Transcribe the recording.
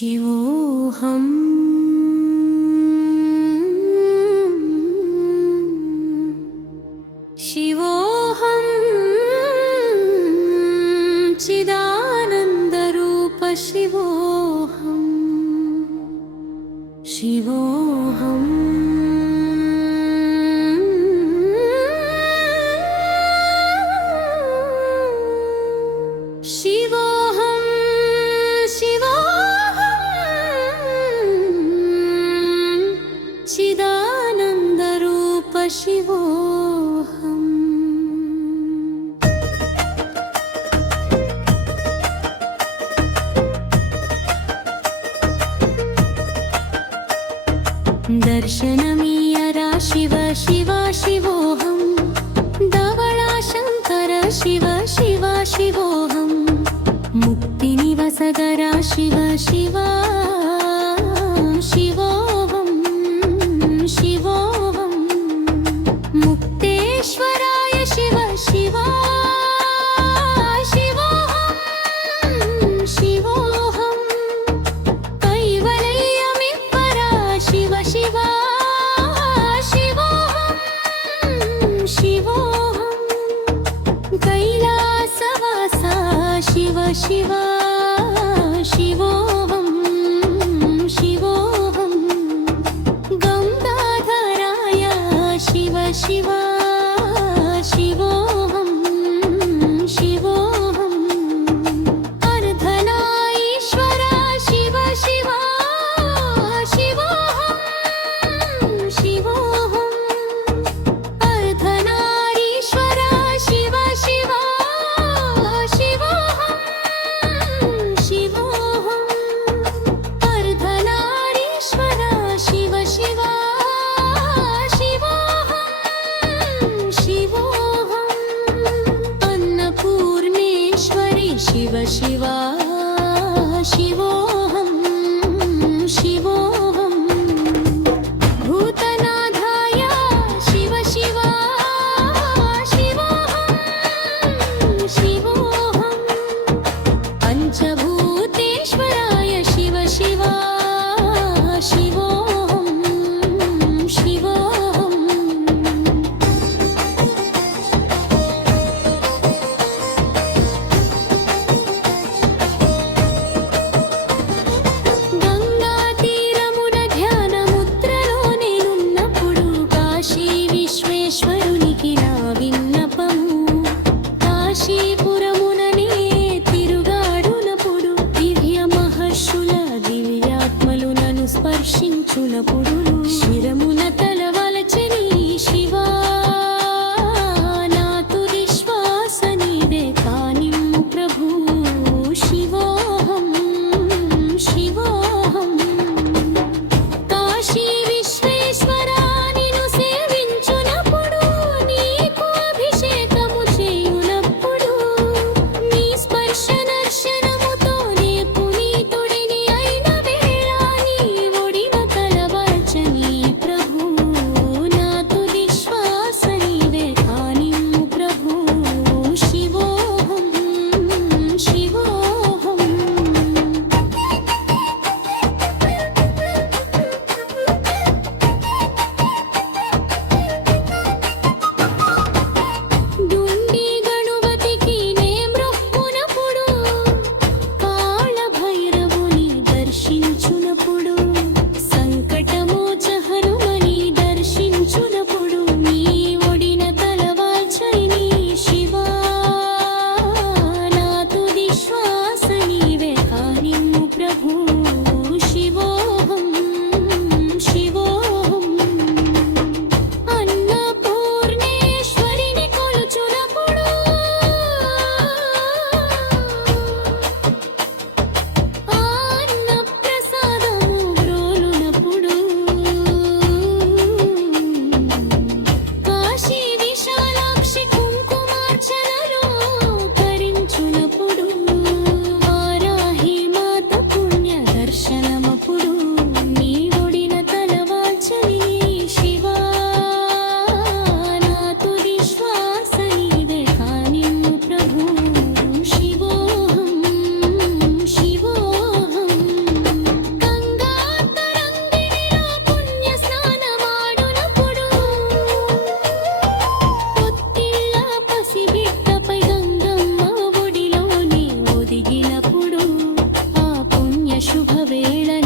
शिवोऽहम् शिवोऽहं चिदानन्दरूप शिवोऽहम् शिवोऽहम् शिवोऽहं चिदानन्दरूप शिवोऽहम् दर्शनमीयरा शिव शिव शिवोऽहं धवळाशङ्कर शिव शिव शिवोऽहं मुक्तिनिवसकरा शिव शिव शिवोऽहं शिवोऽहं मुक्तेश्वराय शिव शिव शिवोऽहं शिवोऽहं कैवल्यमिप्परा शिव शिव शिवोऽहं शिवोऽहं कैलासवासा शिव शिव शिवोऽहं शिवोऽहं गङ्गाधराय शिव शिव शिवोऽहं शिवोऽहं अर्धनारीश्वरा शिव शिव शिवोऽहं शिवोऽहं अर्धनारीश्वरा शिव शिव शिवोऽहं शिवोऽहं अर्धनारीश्वरा शिव शिव शिवोऽहं शिवोऽहं अन्नपूर्णेश्वरी शिव शिव शिवोऽहं शिवोऽहं भूतनाथाय शिव शिव शिवोऽहं शिवोऽहं पञ्चभूतेश्वराय शिव शिव शिवोऽहं शिवोऽहं గంగాతీరమున ధ్యానముద్రలో నేనున్నప్పుడు కాశీ విశ్వేశ్వరునికి నా విన్నపము కాశీపురముననే తిరుగాడునప్పుడు దివ్య మహర్షుల దివ్యాత్మలు నన్ను స్పర్శించునప్పుడు శిరమున తలవలచని శివా నా తుది శ్వాస నీవే కానిమ్ము ప్రభూ శివోऽహం శివోऽహం కాశీ విశ్వేశ్వరా నిన్ను సేవించునప్పుడు నీకు అభిషేకము చేయునప్పుడు నీ స్పర్శ దర్శనముతో నే పునీతుడిని అయిన వేళ నీ ఒడిన తలవల్చెదను శుభవేళ